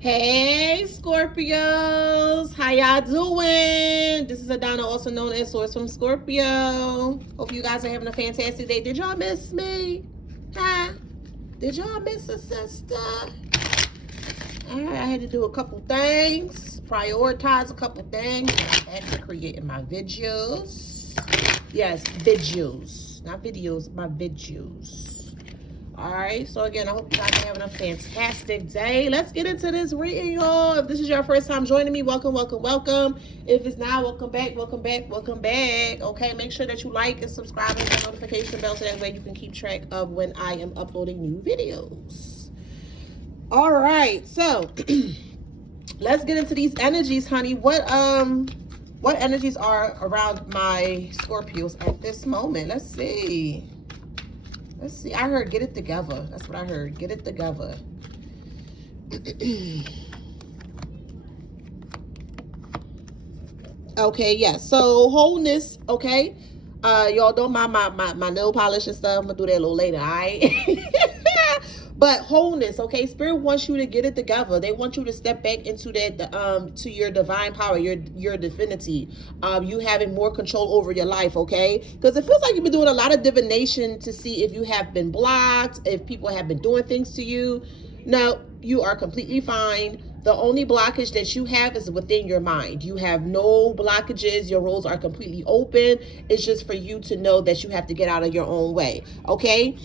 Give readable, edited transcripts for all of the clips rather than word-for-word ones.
Hey Scorpios, how y'all doing? This is Adana, also known as Source from Scorpio. Hope you guys are having a fantastic day. Did y'all miss me? Huh? Did y'all miss a sister? Alright, I had to do a couple things, prioritize a couple things after creating my videos. Yes, videos, not videos, my videos. Alright, so again, I hope you guys are having a fantastic day. Let's get into this reading, y'all. If this is your first time joining me, welcome, welcome, welcome. If it's not, welcome back, welcome back, welcome back. Okay, make sure that you like and subscribe and hit the notification bell so that way you can keep track of when I am uploading new videos. Alright, so let's get into these energies, honey. What energies are around my Scorpios at this moment? Let's see. I heard get it together. That's what I heard. Get it together. Okay, yeah. So wholeness, okay. Y'all don't mind my nail polish and stuff. I'm gonna do that a little later, all right? But wholeness, okay. Spirit wants you to get it together. They want you to step back into that, to your divine power, your divinity. You having more control over your life, okay? Because it feels like you've been doing a lot of divination to see if you have been blocked, if people have been doing things to you. No, you are completely fine. The only blockage that you have is within your mind. You have no blockages. Your roads are completely open. It's just for you to know that you have to get out of your own way. Okay.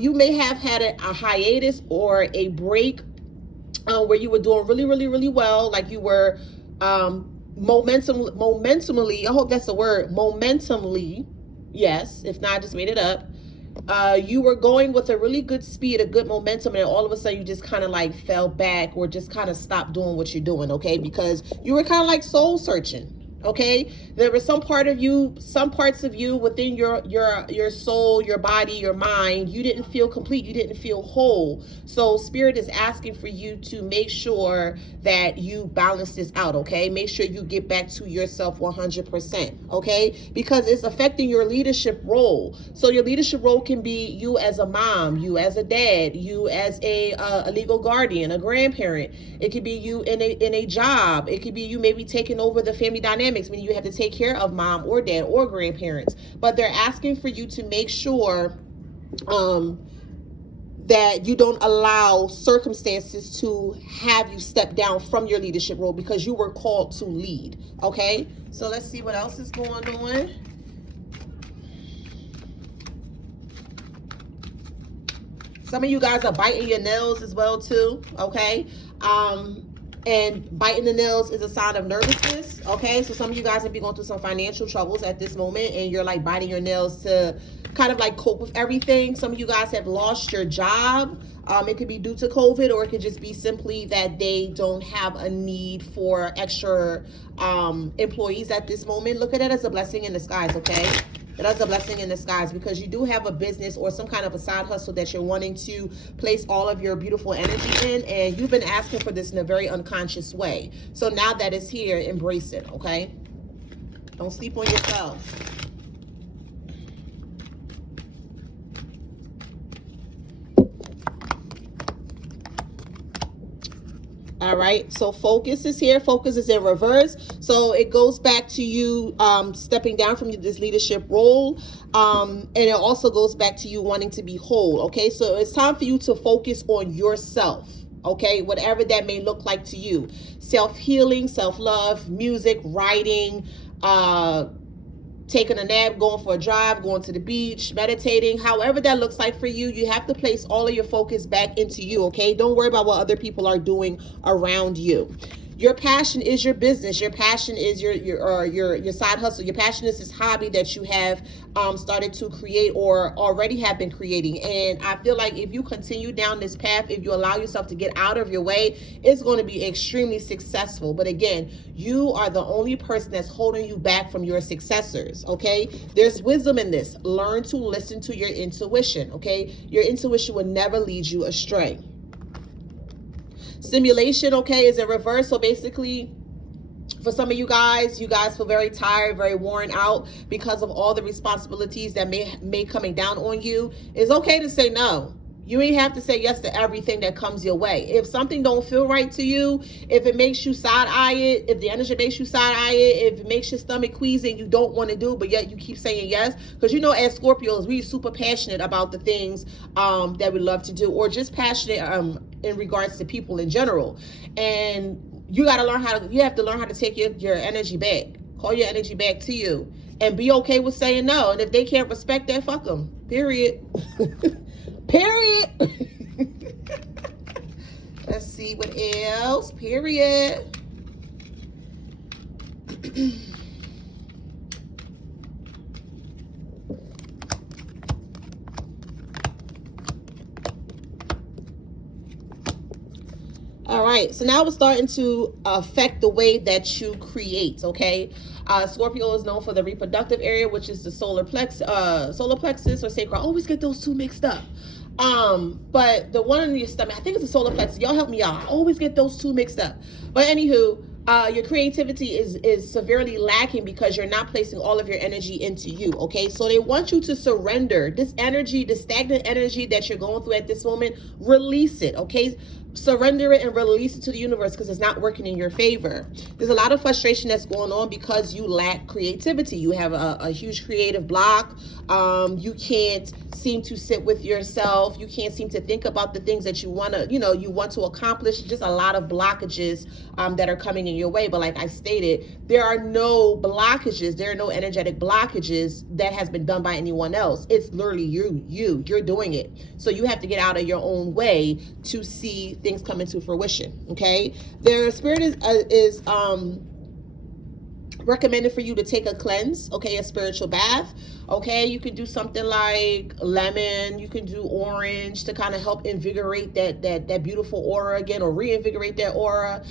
You may have had a hiatus or a break where you were doing really, really, really well. Like you were momentumly. I hope that's the word. Momentumly. Yes. If not, I just made it up. You were going with a really good speed, a good momentum, and all of a sudden you just kind of like fell back or just kind of stopped doing what you're doing, okay? Because you were kind of like soul searching, okay? There was some parts of you within your soul, your body, your mind, you didn't feel complete, you didn't feel whole. So Spirit is asking for you to make sure that you balance this out, okay? Make sure you get back to yourself 100%, okay? Because it's affecting your leadership role. So your leadership role can be you as a mom, you as a dad, you as a legal guardian, a grandparent. It could be you in a job. It could be you maybe taking over the family dynamics, meaning you have to take care of mom or dad or grandparents. But they're asking for you to make sure that you don't allow circumstances to have you step down from your leadership role because you were called to lead. Okay, so let's see what else is going on. Some of you guys are biting your nails as well too. Okay, and biting the nails is a sign of nervousness. Okay, so some of you guys will be going through some financial troubles at this moment, and you're like biting your nails to kind of like cope with everything. Some of you guys have lost your job. It could be due to COVID, or it could just be simply that they don't have a need for extra employees at this moment. Look at it as a blessing in disguise, okay? That's a blessing in disguise because you do have a business or some kind of a side hustle that you're wanting to place all of your beautiful energy in, and you've been asking for this in a very unconscious way. So now that it's here, embrace it, okay? Don't sleep on yourself. All right, so focus is here. Focus is in reverse. So it goes back to you stepping down from this leadership role. And it also goes back to you wanting to be whole. Okay, so it's time for you to focus on yourself. Okay, whatever that may look like to you. Self-healing, self-love, music, writing, taking a nap, going for a drive, going to the beach, meditating, however that looks like for you. You have to place all of your focus back into you, okay? Don't worry about what other people are doing around you. Your passion is your business. Your passion is your side hustle. Your passion is this hobby that you have started to create or already have been creating. And I feel like if you continue down this path, if you allow yourself to get out of your way, it's going to be extremely successful. But again, you are the only person that's holding you back from your successors. Okay, there's wisdom in this. Learn to listen to your intuition. Okay, your intuition will never lead you astray. Stimulation, okay, is in reverse. So basically, for some of you guys feel very tired, very worn out because of all the responsibilities that may coming down on you. It's okay to say no. You ain't have to say yes to everything that comes your way. If something don't feel right to you, if it makes you side eye it, if the energy makes you side eye it, if it makes your stomach queasy and you don't want to do, but yet you keep saying yes, because you know, as Scorpios, we're super passionate about the things that we love to do, or just passionate in regards to people in general. And you have to learn how to take your energy back. Call your energy back to you and be okay with saying no. And if they can't respect that, fuck them. Period. Period. Let's see what else. Period. All right, so now we're starting to affect the way that you create, okay? Scorpio is known for the reproductive area, which is the solar plexus or sacral. I always get those two mixed up. But the one in your stomach, I think it's the solar plexus. Y'all help me out. I always get those two mixed up. But anywho, your creativity is severely lacking because you're not placing all of your energy into you, okay? So they want you to surrender this energy, the stagnant energy that you're going through at this moment. Release it, okay? Surrender it and release it to the universe because it's not working in your favor. There's a lot of frustration that's going on because you lack creativity. You have a huge creative block. You can't seem to sit with yourself. You can't seem to think about the things that you want to accomplish. Just a lot of blockages that are coming in your way. But like I stated, there are no blockages. There are no energetic blockages that has been done by anyone else. It's literally you're doing it. So you have to get out of your own way to see things come into fruition. Okay, their spirit is recommended for you to take a cleanse, okay, a spiritual bath. Okay, you can do something like lemon, you can do orange to kind of help invigorate that beautiful aura again, or reinvigorate that aura.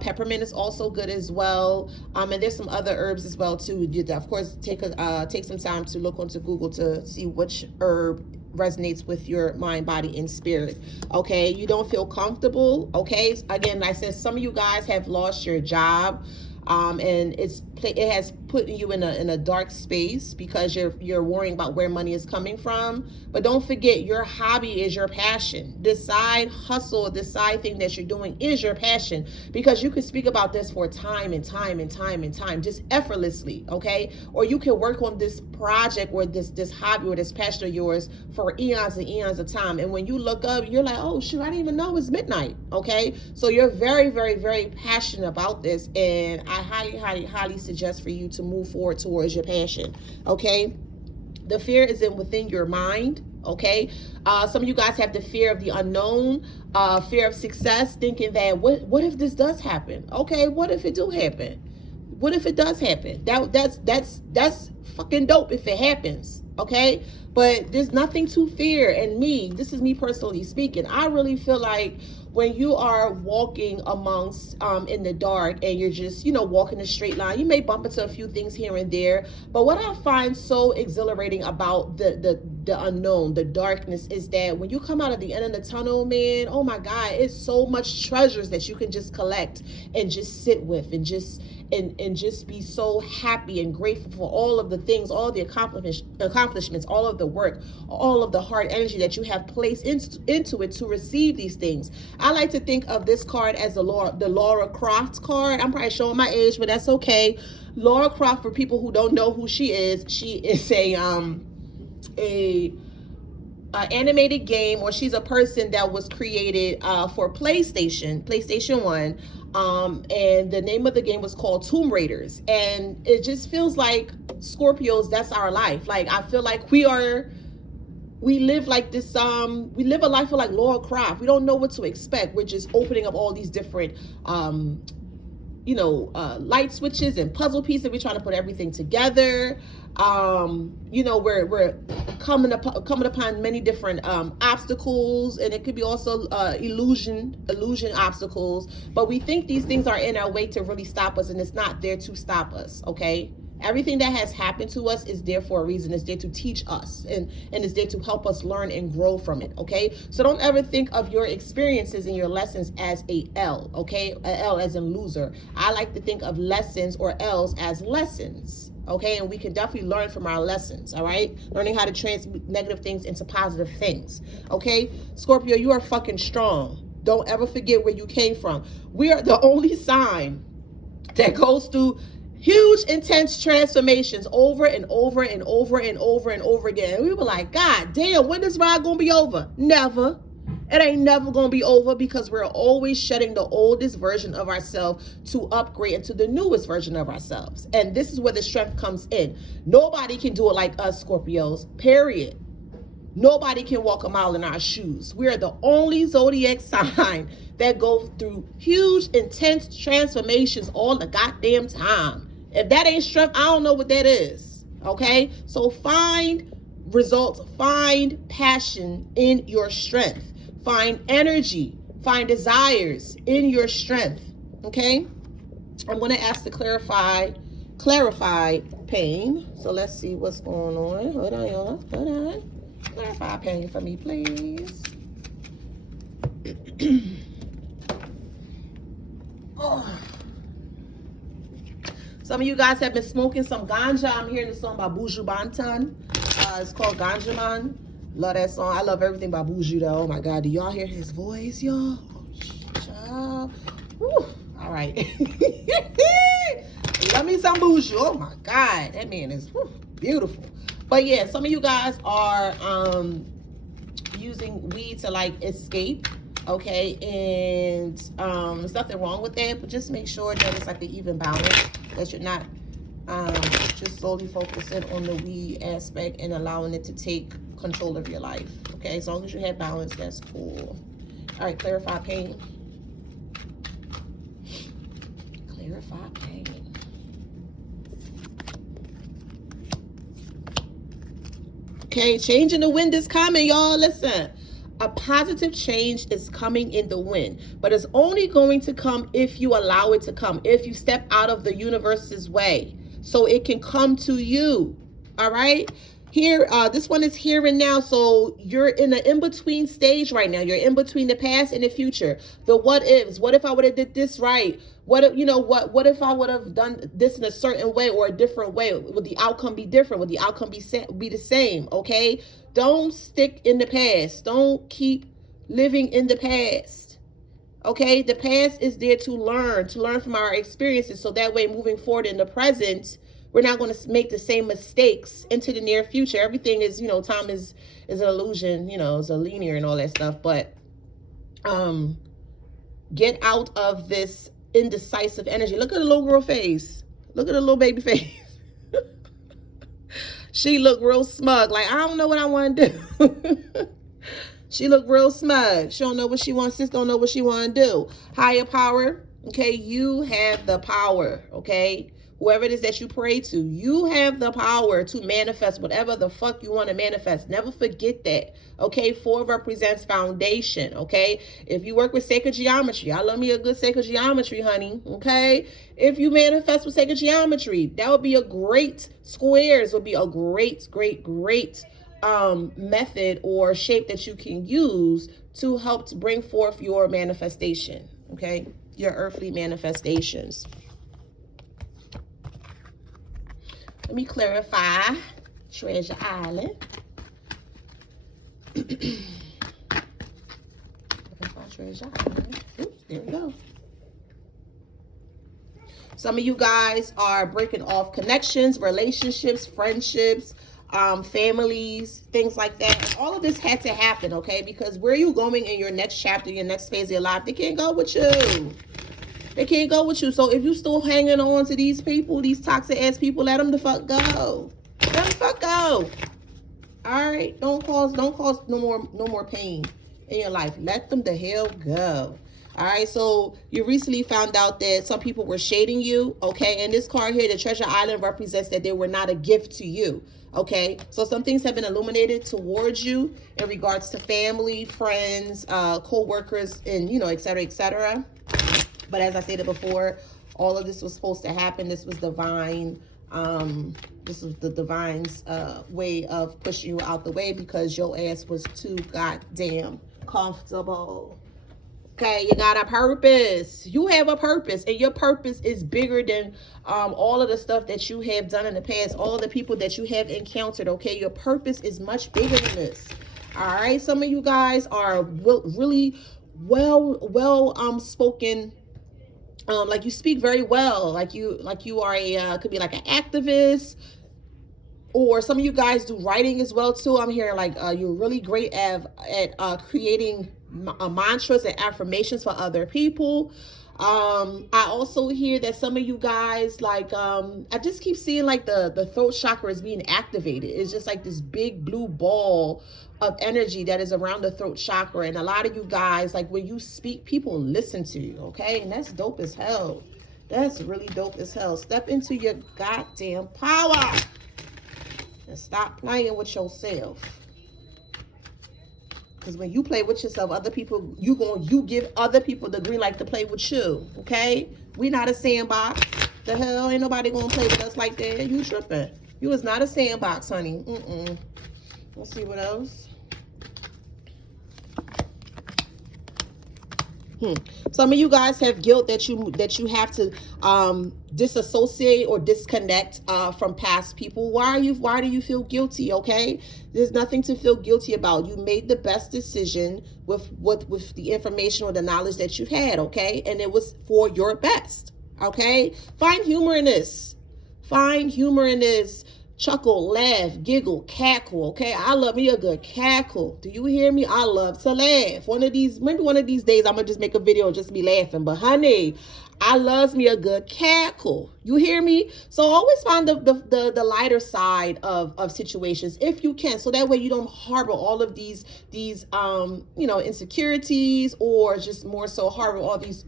Peppermint is also good as well. And there's some other herbs as well too. You, of course, take some time to look onto Google to see which herb resonates with your mind, body, and spirit. Okay, you don't feel comfortable. Okay, again, I said some of you guys have lost your job. And it has put you in a dark space because you're worrying about where money is coming from. But don't forget, your hobby is your passion. This side hustle, this side thing that you're doing is your passion, because you can speak about this for time and time and time and time, just effortlessly, okay? Or you can work on this project or this hobby or this passion of yours for eons and eons of time. And when you look up, you're like, oh shoot, I didn't even know it's midnight, okay? So you're very, very, very passionate about this, and I highly, highly, highly suggest for you to move forward towards your passion, okay? The fear is within your mind, okay? Some of you guys have the fear of the unknown, fear of success, thinking that what if this does happen? Okay, what if it do happen? What if it does happen? That's fucking dope if it happens, okay? But there's nothing to fear. And this is me personally speaking, I really feel like when you are walking amongst in the dark and you're just walking a straight line, you may bump into a few things here and there, but what I find so exhilarating about the unknown, the darkness, is that when you come out of the end of the tunnel, man, oh my God, it's so much treasures that you can just collect and just sit with and just be so happy and grateful for all of the things, all the accomplishments, all of the work, all of the hard energy that you have placed into it to receive these things. I like to think of this card as the Laura Croft card. I'm probably showing my age, but that's okay. Laura Croft, for people who don't know who she is a animated game, or she's a person that was created for PlayStation 1. And the name of the game was called Tomb Raiders. And it just feels like Scorpios, that's our life. Like, I feel like we live like this, we live a life of like Laura Croft. We don't know what to expect. We're just opening up all these different light switches and puzzle pieces. We're trying to put everything together. We're coming upon many different obstacles, and it could be also illusion obstacles. But we think these things are in our way to really stop us, and it's not there to stop us. Okay. Everything that has happened to us is there for a reason. It's there to teach us, and it's there to help us learn and grow from it, okay? So don't ever think of your experiences and your lessons as a L, okay? A L as in loser. I like to think of lessons or L's as lessons, okay? And we can definitely learn from our lessons, all right? Learning how to transmute negative things into positive things, okay? Scorpio, you are fucking strong. Don't ever forget where you came from. We are the only sign that goes through huge, intense transformations over and over and over and over and over again. And we were like, God damn, when is ride gonna be over? Never. It ain't never gonna be over, because we're always shedding the oldest version of ourselves to upgrade into the newest version of ourselves. And this is where the strength comes in. Nobody can do it like us, Scorpios, period. Nobody can walk a mile in our shoes. We are the only zodiac sign that go through huge, intense transformations all the goddamn time. If that ain't strength, I don't know what that is. Okay? So find results, find passion in your strength, find energy, find desires in your strength. Okay? I'm going to ask to clarify pain. So let's see what's going on. Hold on, y'all. Hold on. Clarify pain for me, please. Oh. Some of you guys have been smoking some ganja. I'm hearing this song by Buju Banton. It's called Ganja Man. Love that song. I love everything by Buju though. Oh my God, do y'all hear his voice, y'all? Oh, woo. All right. Love me some Buju. Oh my God, that man is beautiful. But yeah, some of you guys are using weed to like escape, okay? And there's nothing wrong with that, but just make sure that it's like an even balance, that you're not just solely focusing on the weed aspect and allowing it to take control of your life, okay? As long as you have balance, that's cool. All right, clarify pain. Clarify pain. Okay, change in the wind is coming, y'all. Listen, a positive change is coming in the wind, but it's only going to come if you allow it to come, if you step out of the universe's way so it can come to you. All right, here, this one is here and now. So you're in an in-between stage right now. You're in between the past and the future. The what ifs. What if I would have did this right? What if, what if I would have done this in a certain way or a different way? Would the outcome be different? Would the outcome be the same? Okay. Don't stick in the past. Don't keep living in the past. Okay. The past is there to learn from our experiences. So that way, moving forward in the present, we're not going to make the same mistakes into the near future. Everything is, time is an illusion, it's a linear and all that stuff. But get out of this indecisive energy. Look at the little girl face. Look at the little baby face. She looked real smug. Like, I don't know what I want to do. She looked real smug. She don't know what she wants. Sis don't know what she want to do. Higher power. Okay. You have the power. Okay. Whoever it is that you pray to, you have the power to manifest whatever the fuck you want to manifest. Never forget that. Okay. 4 represents foundation. Okay. If you work with sacred geometry, I love me a good sacred geometry, honey. Okay. If you manifest with sacred geometry, that would be a great, squares would be a great method or shape that you can use to help to bring forth your manifestation. Okay. Your earthly manifestations. Let me clarify Treasure Island. Treasure Island. Oops, there we go. Some of you guys are breaking off connections, relationships, friendships, families, things like that. All of this had to happen, okay? Because where you going in your next chapter, your next phase of your life, they can't go with you. They can't go with you. So if you still hanging on to these people, these toxic ass people, let them the fuck go. Let them the fuck go. All right. Don't cause no more pain in your life. Let them the hell go. All right, so you recently found out that some people were shading you, okay? And this card here, the Treasure Island, represents that they were not a gift to you, okay? So some things have been illuminated towards you in regards to family, friends, co-workers, and, you know, et cetera, et cetera. But as I stated before, all of this was supposed to happen. This was divine. This was the divine's way of pushing you out the way because your ass was too goddamn comfortable. Okay, you got a purpose. You have a purpose, and your purpose is bigger than all of the stuff that you have done in the past, all the people that you have encountered. Okay, your purpose is much bigger than this. All right, some of you guys are really well spoken. Like you speak very well. Like you are a could be like an activist. Or some of you guys do writing as well too. I'm hearing like you're really great at creating mantras and affirmations for other people. I also hear that some of you guys like I just keep seeing like the throat chakra is being activated. It's just like this big blue ball of energy that is around the throat chakra, and a lot of you guys, like when you speak, people listen to you. Okay, and that's dope as hell. That's really dope as hell. Step into your goddamn power. And stop playing with yourself. Because when you play with yourself, other people, you give other people the green light to play with you. Okay? We not a sandbox. The hell? Ain't nobody gonna play with us like that. You tripping. You is not a sandbox, honey. Let's see what else. Some of you guys have guilt that you have to disassociate or disconnect from past people. Why do you feel guilty? Okay, there's nothing to feel guilty about. You made the best decision with the information or the knowledge that you had. Okay, and it was for your best. Okay, find humor in this. Find humor in this. Chuckle, laugh, giggle, cackle. Okay, I love me a good cackle. Do you hear me? I love to laugh. Maybe one of these days I'm gonna just make a video and just be laughing. But honey, I loves me a good cackle. You hear me? So always find the lighter side of situations if you can, so that way you don't harbor all of these insecurities, or just more so harbor all these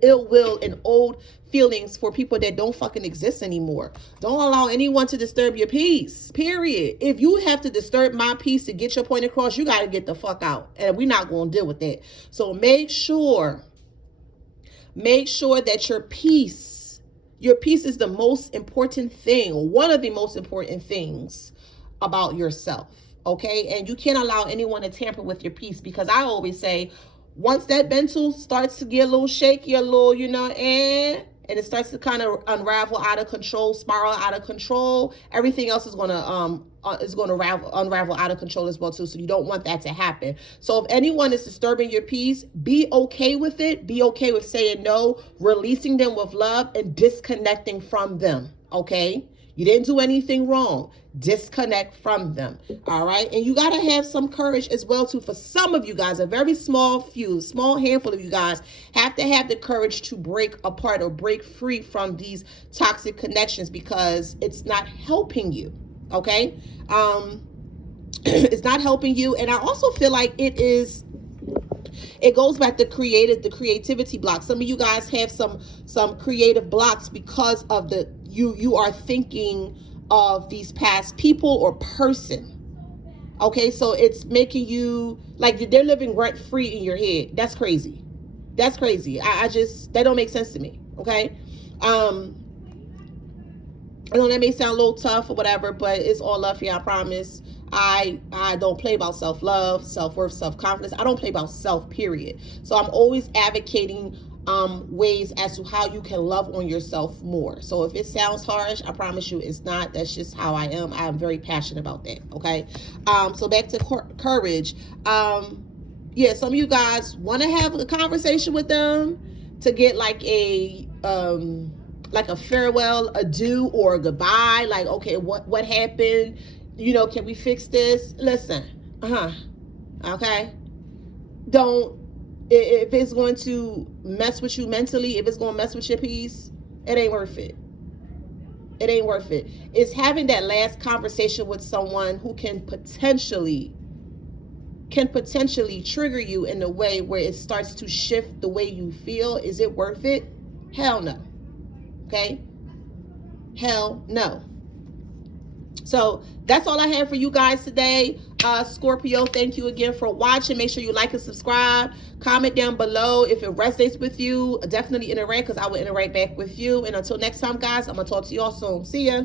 ill will and old feelings for people that don't fucking exist anymore. Don't allow anyone to disturb your peace, period. If you have to disturb my peace to get your point across, you got to get the fuck out, and we're not going to deal with that. So make sure that your peace is the most important thing, or one of the most important things about yourself. Okay, and you can't allow anyone to tamper with your peace, because I always say, once that mental starts to get a little shaky, a little, and it starts to kind of unravel out of control, spiral out of control, everything else is going to unravel out of control as well too. So you don't want that to happen. So if anyone is disturbing your peace, be okay with it. Be okay with saying no, releasing them with love, and disconnecting from them. Okay, you didn't do anything wrong. Disconnect from them. All right, and you got to have some courage as well too. For some of you guys, a very small handful of you guys have to have the courage to break apart or break free from these toxic connections, because it's not helping you. Okay, it's not helping you. And I also feel like it goes back to the creativity block. Some of you guys have some creative blocks because of you are thinking of these past people or person. Okay, so it's making you like they're living rent free in your head. That's crazy. I just, that don't make sense to me. Okay, I know that may sound a little tough or whatever, but it's all love for you, I promise. I don't play about self-love, self-worth, self-confidence. I don't play about self, period. So I'm always advocating ways as to how you can love on yourself more. So if it sounds harsh, I promise you it's not. That's just how I am. I am very passionate about that. Okay. So back to courage. Yeah, some of you guys want to have a conversation with them to get like a farewell, adieu, or a goodbye. Like, okay, what happened? Can we fix this? Listen, okay. If it's going to mess with you mentally, if it's going to mess with your peace, it ain't worth it. It ain't worth it. It's having that last conversation with someone who can potentially can potentially trigger you in a way where it starts to shift the way you feel. Is it worth it? Hell no. Okay? Hell no. So that's all I have for you guys today. Scorpio, thank you again for watching. Make sure you like and subscribe. Comment down below if it resonates with you. Definitely interact, because I will interact back with you. And until next time, guys, I'm going to talk to you all soon. See ya.